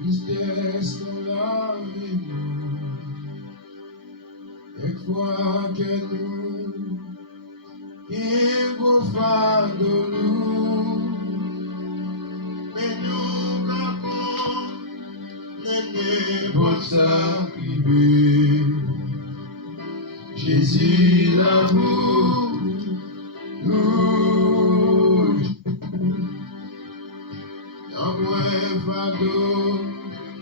tristesse dans la vie, quelquefois que nous, quelquefois de nous, mais nous campons, n'aimons ça privé. Jésus l'amour, nous, dans moi fardeau,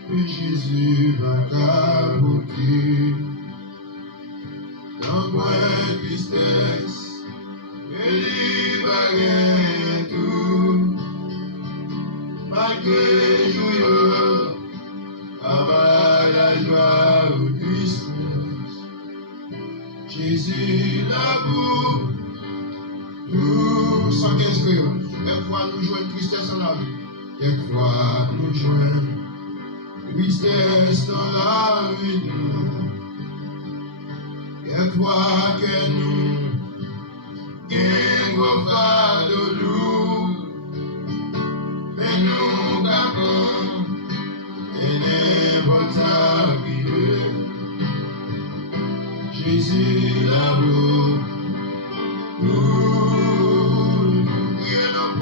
que Jésus va capoter. Dans moi tristesse, et lui va gagner tout. Malgré joyeux, avoir la joie ou tristesse. Jésus l'amour, nous, 115 créoles. Quelquefois nous jouons tristesse en la vie. Quelquefois nous jouons tristesse dans la vie. Quelquefois que nous, quelquefois de nous, mais nous capons, et n'importe ça arrive. Jésus l'amour, nous, prions dans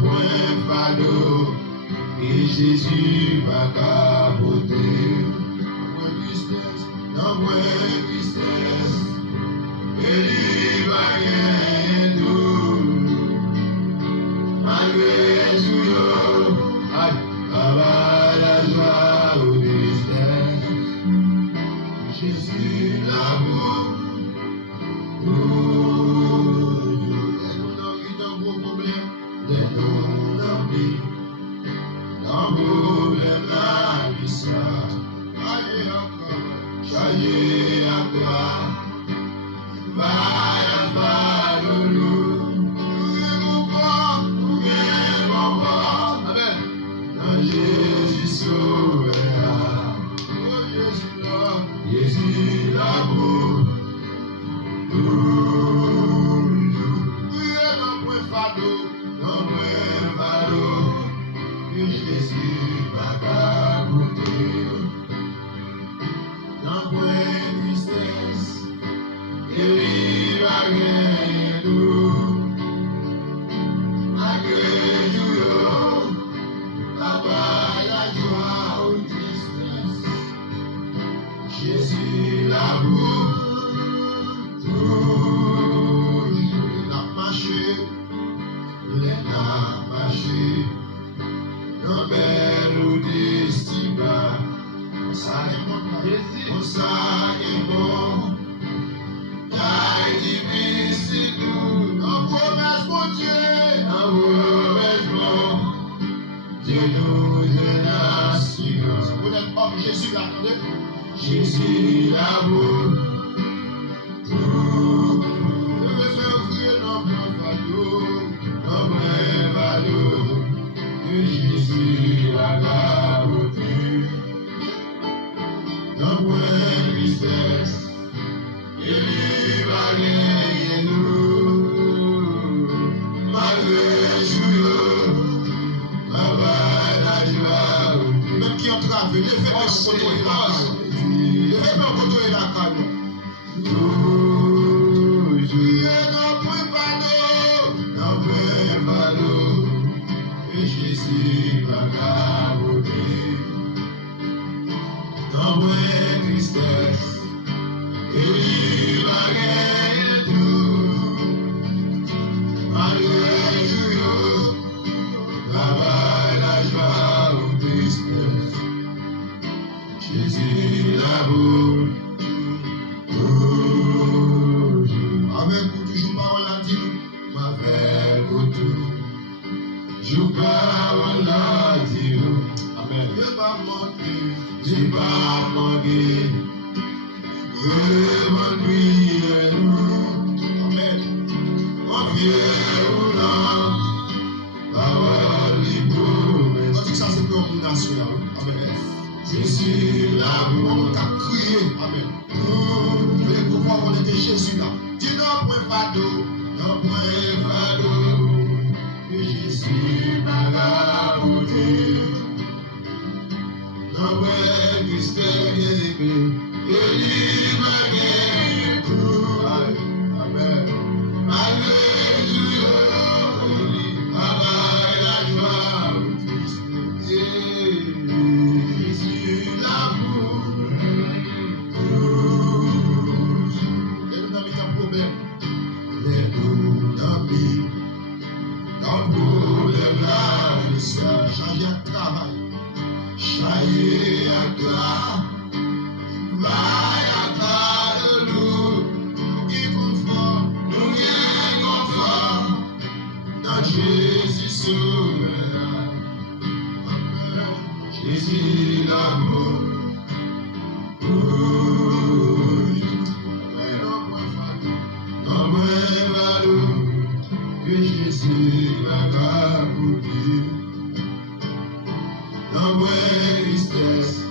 point fardeau, et Jésus va capoter. Dans moins tristesse, et lui va gagner tout. Malgré joyeux, avoir la joie ou tristesse. Jésus l'amour, nous, dans gros problème, dans problème la vie ça. Chahier à toi, va de nous, mon corps, amen. Dans Jésus sauveur, Jésus l'amour, nous, dans point fardeau, que Jésus va capoter. Dans point tristesse, et lui va gagner tout. Malgré joyeux, avoir la joie ou tristesse. Jésus l'amour, toujours. Il a marché, dans belle ou destinée. On s'aille bon, taille difficile, en promesse mon Dieu nous donne la silence. Vous n'êtes pas Jésus là, attendez. Jésus l'amour, tout. Je veux faire crier dans mon fardeau, que Jésus va capoter. Dans point tristesse, et lui va gagner nous. Malgré joyeux, la joie. Même qui entrave, levez pas contrôler la caille. Levez pas contrôler la caille. Toujours. Dans point fardeau, et Jésus va capoter. Dans moins tristesse, et lui va gagner tout. Malgré joyeux, avoir la joie ou tristesse. Jésus l'amour, toujours. Avec vous toujours parole à dire, avec vous tout. Joue parole à dire, amen. Dieu va manquer. Dieu va manquer, nous, amen. Confiez-vous dans parole libre. On dit que ça c'est pour une nation, amen. Jésus l'amour, on t'a crié, amen. Nous, les pouvoirs, on était Jésus là. Dis non, point fardeau, que Jésus m'a capoté. Vaillez à toi, vaille à toi de nous, qui confort, nous y confort, dans Jésus souverain. Jésus l'amour. Que Jésus va accomplir dans ma tristesse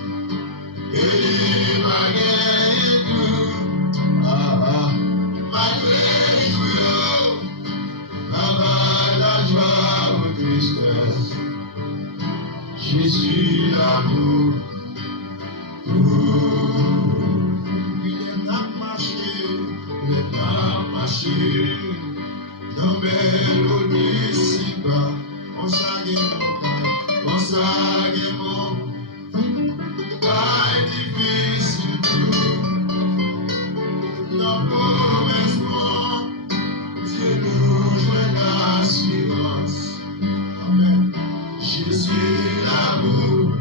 et il m'a gagné tout. Malgré tout, là-bas la joie ou tristesse, Jésus l'amour. Il est marché dans mélodie si bas, on s'agit mon pas difficile tout, dans promesse mon Dieu nous joint l'assurance. Amen. Jésus l'amour.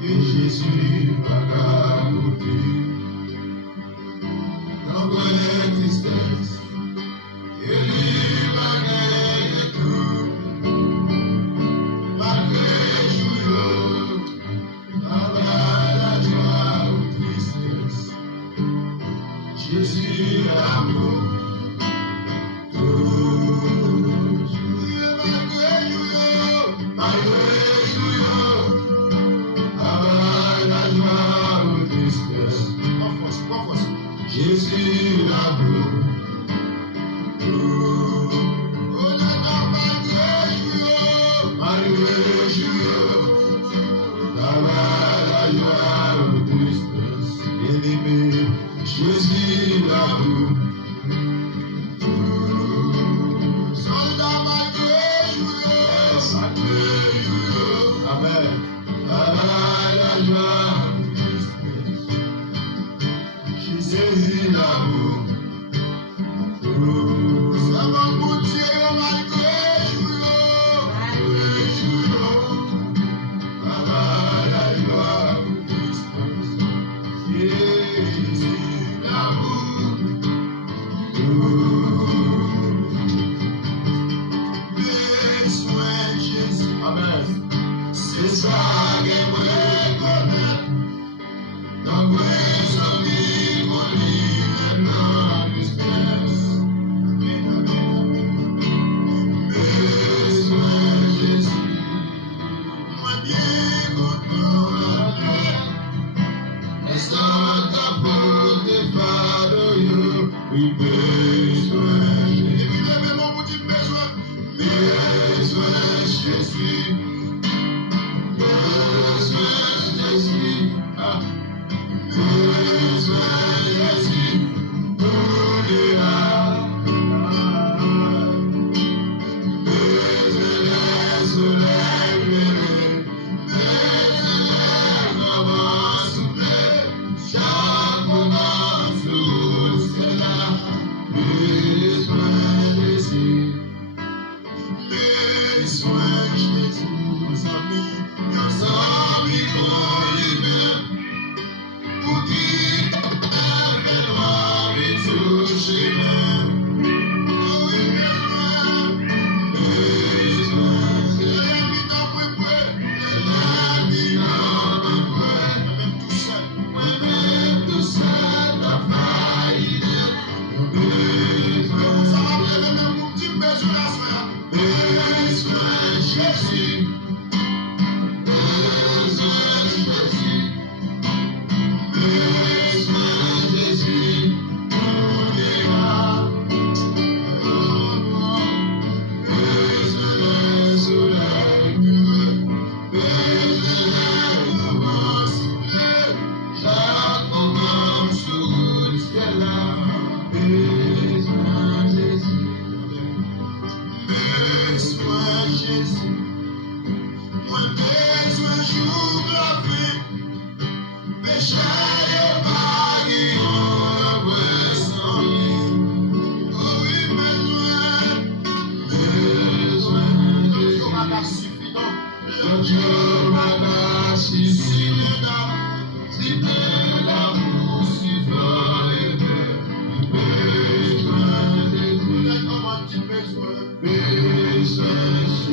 Que Jésus va accomplir dans ma tristesse et lui m'a gagné tout. Malgré jour, malgré la joie ou tristesse, Jésus l'amour. Jésus l'amour. Malgré jour, la joie ou tristesse, bien-aimé, Jésus l'amour. Soldat malgré jour, amen. La joie ou tristesse, Jésus l'amour.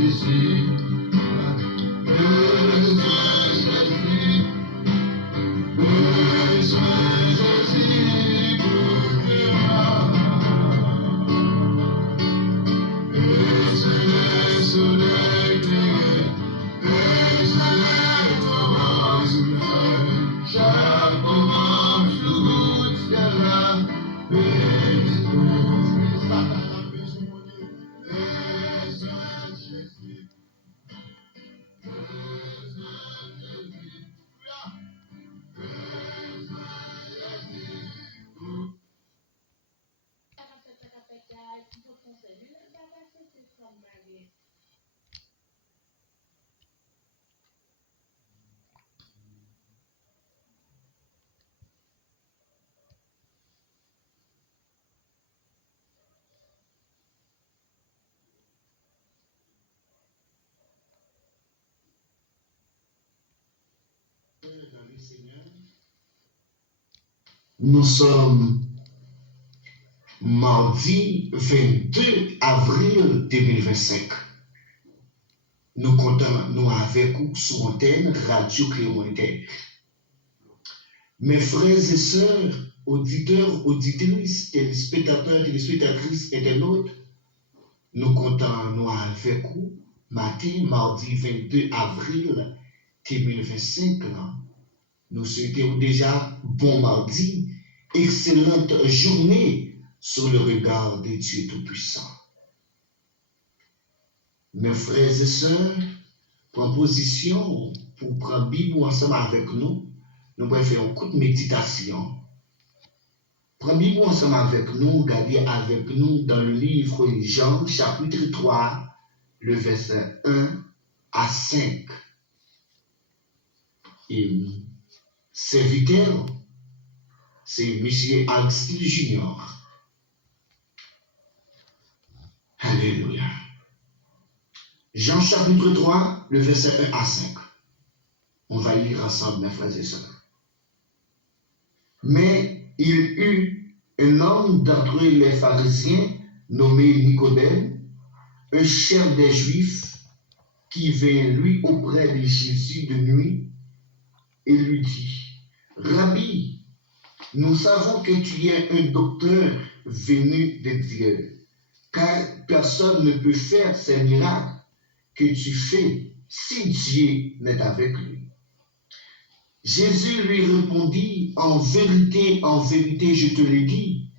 Jésus, besoin Jésus, besoin Jésus pour moi. Besoin le soleil éclairé, besoin le moment chaque moment sous le ciel, besoin Jésus. Nous sommes mardi 22 avril 2025. Nous comptons nous avec vous sur antenne Radio Cléronitaire. Mes frères et sœurs, auditeurs, auditrices, téléspectateurs, téléspectatrices, internautes, nous comptons nous avec vous matin, mardi 22 avril 2025. Nous souhaitons déjà bon mardi, excellente journée sur le regard de Dieu Tout-Puissant. Mes frères et sœurs, proposition pour prendre Bible ensemble avec nous, nous pouvons faire un coup de méditation. Prenez Bible ensemble avec nous, regardez avec nous dans le livre de Jean, chapitre 3, le verset 1 à 5. Et serviteur, c'est M. Aristide Junior. Alléluia. Jean chapitre 3, le verset 1 à 5. On va lire ensemble, mes frères et sœurs. Mais il eut un homme d'entre les pharisiens nommé Nicodème, un chef des Juifs, qui vint lui auprès de Jésus de nuit et lui dit, Rabbi, nous savons que tu es un docteur venu de Dieu, car personne ne peut faire ces miracles que tu fais si Dieu n'est avec lui. Jésus lui répondit, en vérité, je te le dis,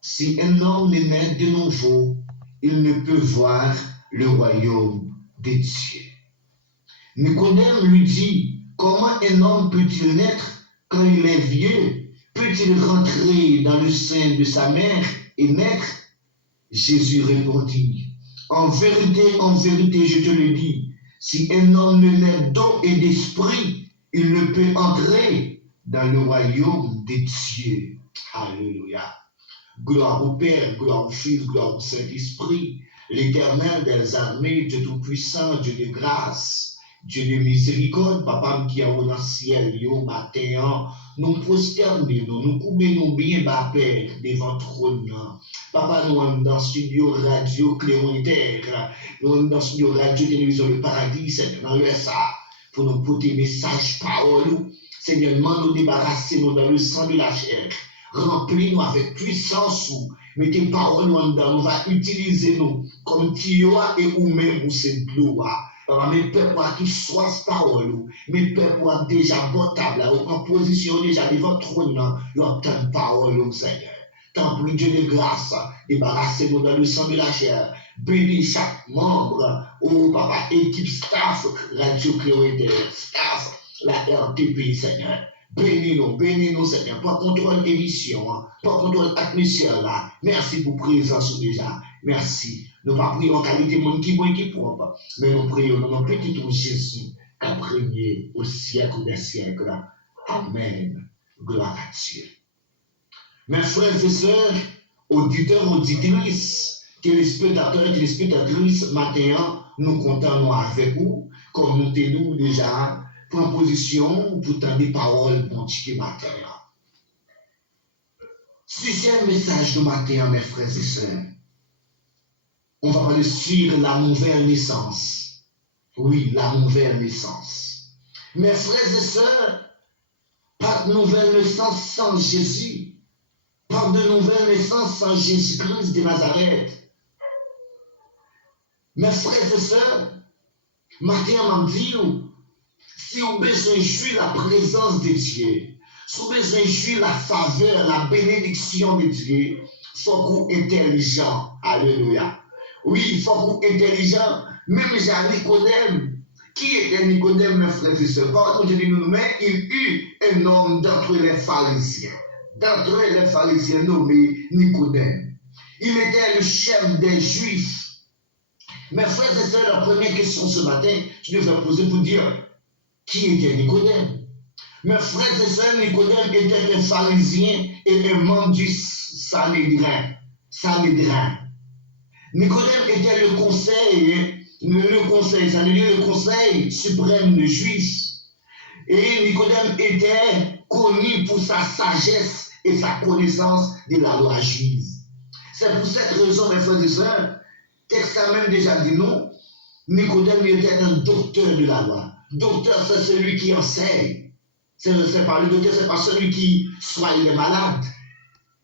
si un homme n'est né de nouveau, il ne peut voir le royaume de Dieu. Nicodème lui dit, comment un homme peut-il naître quand il est vieux? Peut-il rentrer dans le sein de sa mère et naître? Jésus répondit, en vérité, je te le dis, si un homme ne naît d'eau et d'esprit, il ne peut entrer dans le royaume de Dieu. Alléluia. Gloire au Père, gloire au Fils, gloire au Saint-Esprit, l'Éternel des armées, Dieu tout-puissant, Dieu de grâce, Dieu de miséricorde, Papa qui est dans le ciel, yo matin, nous prosternons, nous coupons bien, bas Père, devant trône. Papa, nous sommes dans le studio Radio Cléronitaire, nous sommes dans le studio Radio Télévision Le Paradis, c'est dans l'USA, pour nous porter message, parole. Seigneur, nous débarrasser nous dans le sang de la chair. Remplis-nous avec puissance. Mettez parole dans nous, va utiliser nous comme Tioa et ou même ou c'est de l'eau. Mes peuples qui soient parole, mes peuples déjà potable, en position déjà devant le trône, ils obtiennent parole au Seigneur. Tant pis Dieu de grâce, débarrassez-nous dans le sang de la chair. Bénis chaque membre, oh papa, équipe staff, Radio Cléronitaire, staff, la RTP, Seigneur. Bénis-nous, Seigneur. Pas contrôle émission, pas contrôle atmosphère là. Merci pour présence déjà. Merci. Nous ne prions pas en qualité monde qui bon qui propre, mais nous prions dans notre petit nom Jésus, qui a régné au siècle des siècles. Amen. Gloire à Dieu. Mes frères et sœurs, auditeurs, auditrices, téléspectateurs, téléspectatrices, matin, nous comptons avec vous, comme nous tenons déjà, pour position, pour tendre des paroles, bon Dieu, matin. Sixième message de matin, mes frères et sœurs. On va parler sur la nouvelle naissance. Oui, la nouvelle naissance. Mes frères et sœurs, pas de nouvelle naissance sans Jésus. Pas de nouvelle naissance sans Jésus-Christ de Nazareth. Mes frères et sœurs, matin, m'a dit, si vous besoin de la présence de Dieu, si vous besoin de la faveur, la bénédiction de Dieu, il faut que vous intelligent. Alléluia. Oui, il faut que vous intelligent. Même Jean Nicodème, qui était Nicodème, mes frères et sœurs? Pardon, je dis nous-mêmes, il eut un homme d'entre les pharisiens. D'entre les pharisiens nommé Nicodème. Il était le chef des Juifs. Mes frères et sœurs, la première question ce matin, je devrais poser pour dire qui était Nicodème. Mes frères et sœurs, Nicodème était un pharisien et un membre du Sanhédrin. Nicodème était le conseil suprême des Juifs. Et Nicodème était connu pour sa sagesse et sa connaissance de la loi juive. C'est pour cette raison, mes frères et sœurs, texte a même déjà dit non, Nicodème était un docteur de la loi. Docteur, c'est celui qui enseigne. C'est pas le docteur, c'est pas celui qui soigne les malades.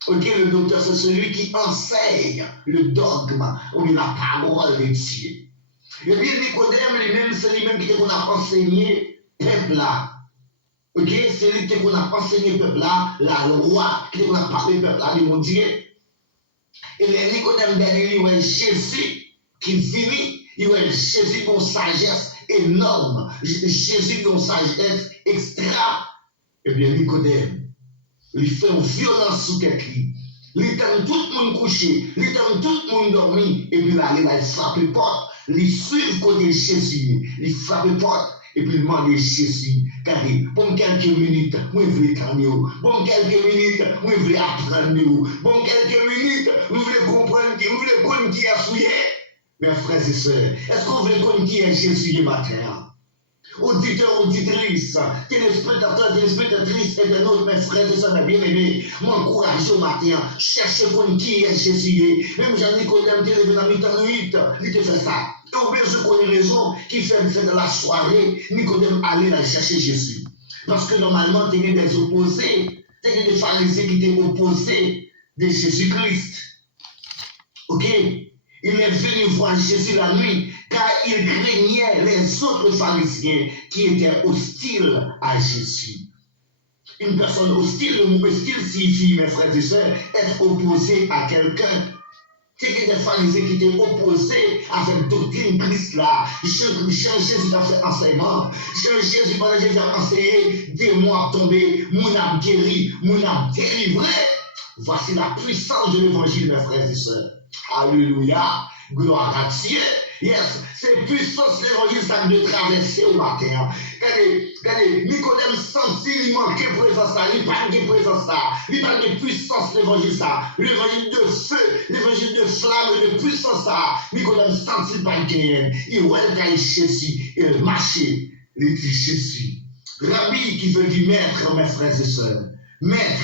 Ok, le docteur, c'est celui qui enseigne le dogme ou la parole de Dieu. Et puis Nicodème, lui-même, c'est lui-même qui a enseigné peuple là. Ok, c'est lui qui a enseigné peuple là, la loi, qui a parlé peuple là, de mon Dieu. Et les Nicodème derrière lui, ouais, Jésus qui finit, il ouais, Jésus con sagesse énorme, Jésus con sagesse extra. Et bien Nicodème, il fait une violence sous quelqu'un. Il tente tout le monde couché, il tente tout le monde dormi, et puis là, il frappe les portes, il suit côté Jésus, il frappe les portes. Et puis il demande Jésus, car bon quelques minutes, moi je veux calmer, bon quelques minutes, moi je veux apprendre, bon quelques minutes, moi je veux comprendre, moi je veux connaître qui a fouillé. Mes frères et sœurs, est-ce qu'on veut connaître qui est Jésus le matin? Auditeurs, auditrices, téléspectateurs, téléspectatrices et de notre mes frères et sœurs bien-aimés, m'encourage au matin, cherche connaître qui est Jésus. Même Jean-Nicodème, il est dans mi-temps 8, il te fait ça. Et au bien, je connais raison qui fait de la soirée, Nicodème allait la chercher Jésus. Parce que normalement, il y a des opposés, il y a des pharisiens qui étaient opposés de Jésus-Christ. Ok? Il est venu voir Jésus la nuit, car il craignait les autres pharisiens qui étaient hostiles à Jésus. Une personne hostile, le mot hostile signifie, mes frères et sœurs, être opposé à quelqu'un. C'est que des pharisiens qui étaient opposés à cette doctrine Christ là. Jésus a fait enseignement. Jésus, pendant que Jésus a enseigné, démons tombés, mon âme guéri, mon âme délivré. Voici la puissance de l'évangile, mes frères et sœurs. Alléluia. Gloire à Dieu. Yes, c'est puissance l'évangile, ça de traverser au matin. Regardez, Nicodème sentit, il manquait présence ça, il parle de présence ça, il parle de puissance l'évangile ça, l'évangile de feu, l'évangile de flamme, de puissance ça. Nicodème sentit pas gagner, il voyait Jésus, il marchait, il dit Jésus. Rabbi qui veut dire maître, mes frères et sœurs, maître.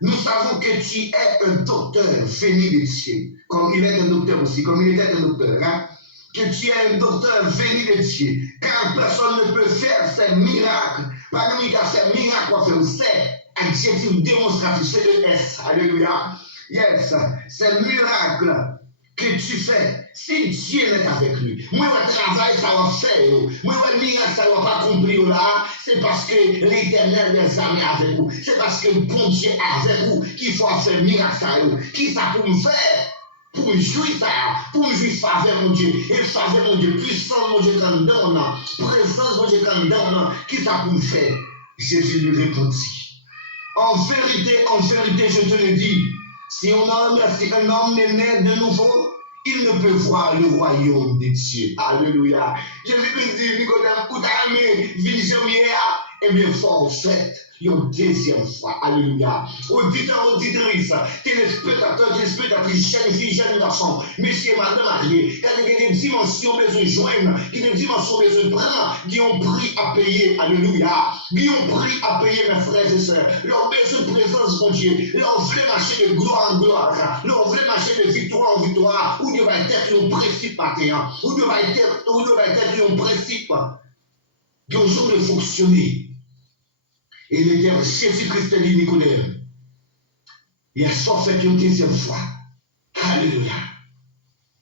Nous savons que tu es un docteur venu de Dieu, comme il est un docteur aussi, comme il était un docteur, hein? Que tu es un docteur venu de Dieu, car personne ne peut faire ces miracles. Par exemple, il a fait miracle, on fait c'est adjectif démonstratif, c'est le S, alléluia. Yes, c'est miracle que tu fais, si Dieu est avec lui, moi, le travail, ça va faire, moi, le miracle, ça va pas accomplir là, c'est parce que l'Éternel des armées avec vous, c'est parce que bon Dieu est avec vous, qu'il faut faire miracle, ça, qui ça pour me faire? Pour me jouir ça, pour me jouir faveur, mon Dieu, et faveur, mon Dieu, puissance, mon Dieu, quand donne, présence, mon Dieu, quand donne, qui ça pour me faire? Jésus lui répondit. En vérité, je te le dis, si un homme est né de nouveau, il ne peut voir le royaume de Dieu. Alléluia. Jésus lui dit, Nicodème, où t'as aimé, vision hier, et bien fort fait une deuxième fois. Alléluia. Auditeur, auditrice, téléspectateur, téléspectatrice, jeune fille, jeune garçon, monsieur, madame, marié, quand il y a des dimensions besoin de joindre, il y a des dimensions besoin de prendre, qui ont prix à payer. Alléluia. Qui ont prix à payer, mes frères et sœurs. Leur besoin de présence, mon Dieu. Leur vrai marché de gloire en gloire. Leur vrai marché de victoire en victoire. Où Dieu va être un principe matin. Où Dieu va être un principe qui a jour de fonctionner. Et le Dieu Jésus-Christ dit Nicodème, il a soit fait une deuxième fois. Alléluia.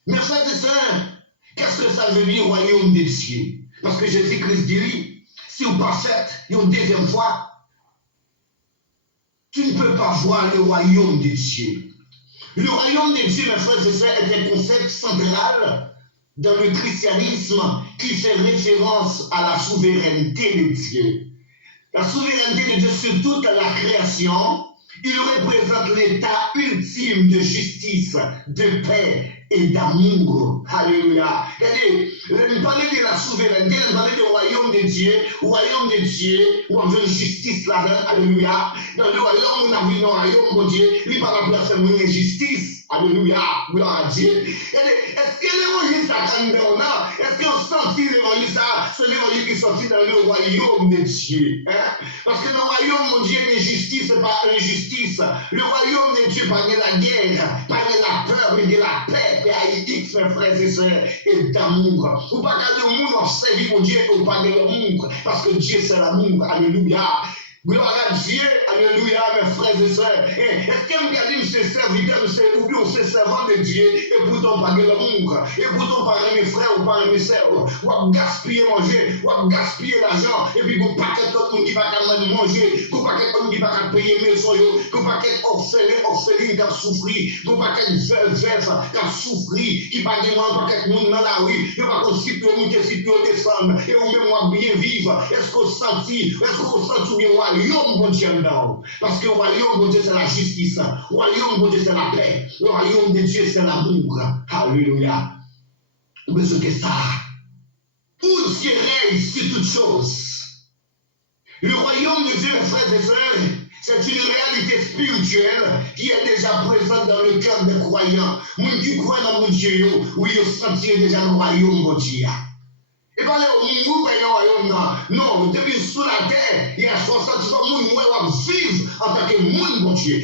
Mes frères et sœurs, qu'est-ce que ça veut dire royaume des cieux? Parce que Jésus-Christ dit, si vous pas faites une deuxième fois, tu ne peux pas voir le royaume des cieux. Le royaume des cieux, mes frères et sœurs, est un concept central dans le christianisme qui fait référence à la souveraineté de Dieu. La souveraineté de Dieu sur toute la création, il représente l'état ultime de justice, de paix et d'amour. Alléluia. Regardez, nous parlons de la souveraineté, nous parlons du royaume de Dieu, où on veut justice là-dedans. Alléluia. Dans le royaume, on a vu dans le royaume, mon Dieu, il parle de faire une justice. Alléluia. Gloire à Dieu. Est-ce que l'évangile s'attend dans là? Est-ce qu'on sentit l'évangile ça? C'est l'évangile qui est sorti dans le royaume de Dieu. Hein? Parce que dans le royaume, mon Dieu, de justice, c'est pas injustice. Le royaume de Dieu, pas de la guerre, pas de la peur, mais de la paix, P-A-I-X, mes frères et sœurs, et d'amour. Ou pas que le monde observe mon Dieu, ou pas de l'amour. Parce que Dieu, c'est l'amour. Alléluia. Gloire à Dieu, alléluia, mes frères et sœurs. Est-ce que vous regardez ces serviteurs, ou bien ces servants de Dieu, et pourtant pas de l'amour, et pourtant pas mes frères ou pas mes sœurs, ou gaspiller manger, ou gaspiller l'argent, et puis vous pas qu'être tout le monde qui va manger, vous pas qu'être tout le monde qui va payer maison, vous pas qu'être orphelin qui a souffri, vous pas qu'être veuve qui a souffri, qui pas de pas qu'être monde dans la rue, vous pas qu'on s'y peut, qui descendre, et ou même moi bien vivre. Est-ce qu'on sentit bien royaume, mon Dieu, non. Parce que le royaume, mon Dieu, c'est la justice. Le royaume, mon Dieu, c'est la paix. Le royaume de Dieu, c'est l'amour. Alléluia. Mais ce que ça, où Dieu règne sur toutes choses. Le royaume de Dieu, mes frères et sœurs, c'est une réalité spirituelle qui est déjà présente dans le cœur des croyants. Moun qui croient dans mon Dieu, oui, ils sentent déjà le royaume, mon Dieu. Et pas le monde qui est royaume, non, depuis sous la terre, il y a 60 fois monde qui vivre en tant que monde, mon Dieu.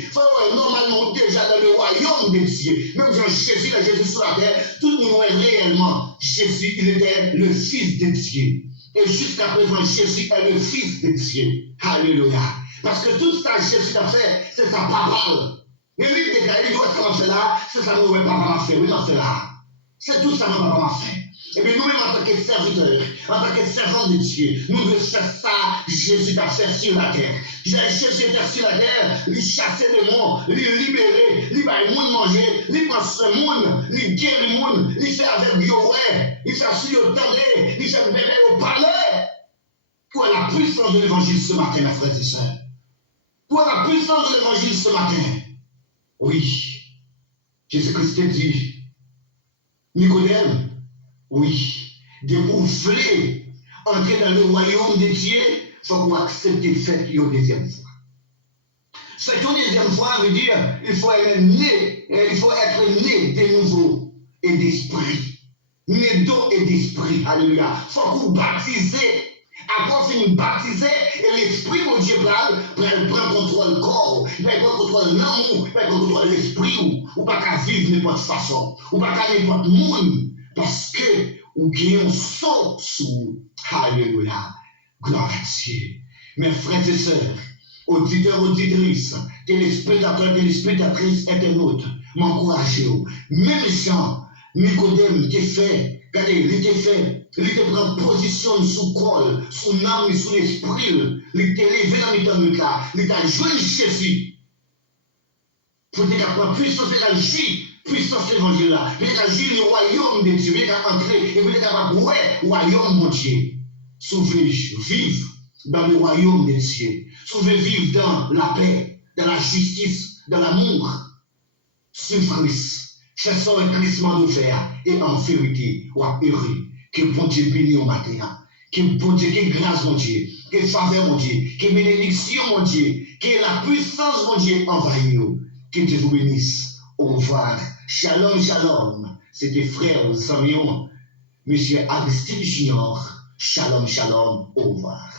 Normalement, déjà dans le royaume de Dieu, même quand Jésus sur la terre, tout le monde est réellement. Jésus, il était le Fils de Dieu. Et jusqu'à présent, Jésus est le Fils de Dieu. Alléluia. Parce que tout ça, Jésus a fait, c'est sa parole. Le livre de Gaël, il doit commencer là, c'est ça que nous papa fait. Oui, non, c'est là. C'est tout ça que papa fait. Et bien nous-mêmes en tant que serviteurs, en tant que servants de Dieu, nous devons faire ça, Jésus a fait sur la terre. Jésus était sur la terre, il chassait les démons, il libérait, il va le monde manger, il pense le monde, il guérit le monde, il fait avec Yoé, il fait sur le tendé, il fait bébé au palais. Pour la puissance de l'évangile ce matin, mes frères et sœurs. Pour la puissance de l'évangile ce matin. Oui, Jésus-Christ dit, Nicodème, oui, de vous voulez entrer dans le royaume de Dieu, il faut que vous acceptez de faire une deuxième fois. Faire une deuxième fois veut dire il faut être né de nouveau et d'esprit. Né d'eau et d'esprit. Alléluia. Il faut que vous baptisez. Après finir baptisé, et l'esprit de Dieu prend contrôle du corps, il prend contrôle de l'amour, il prend contrôle de l'esprit, ou pas qu'à vivre n'importe façon, ou pas qu'à n'importe monde. Parce que vous gagnez un saut sous. Alléluia. Gloire à Dieu. Mes frères et sœurs, auditeurs, auditrices, téléspectateurs, téléspectatrices, internautes, m'encouragez-vous. Même Jean, Nicodème, qui fait, regardez, il te prend position sous col, sous l'âme, sous l'esprit, il te levé dans l'éternel là, il t'a joué Jésus. Pour te prendre puissance et agir. Puissance l'évangile là, il a agir le royaume de Dieu, il a entré et il a ouais, royaume de Dieu. Souvez vivre dans le royaume de Dieu. Souvez vivre dans la paix, dans la justice, dans l'amour. Souffrance, chassons un glissement de fer et en vérité, ou à heureux, que bon Dieu bénisse au matin. Que bon Dieu, que grâce, mon Dieu, que faveur, mon Dieu, que bénédiction, mon Dieu, que la puissance, mon Dieu, envahit nous. Que Dieu vous bénisse. Au revoir. Shalom, shalom. C'était frère Samion, Monsieur Aristide Junior. Shalom, shalom. Au revoir.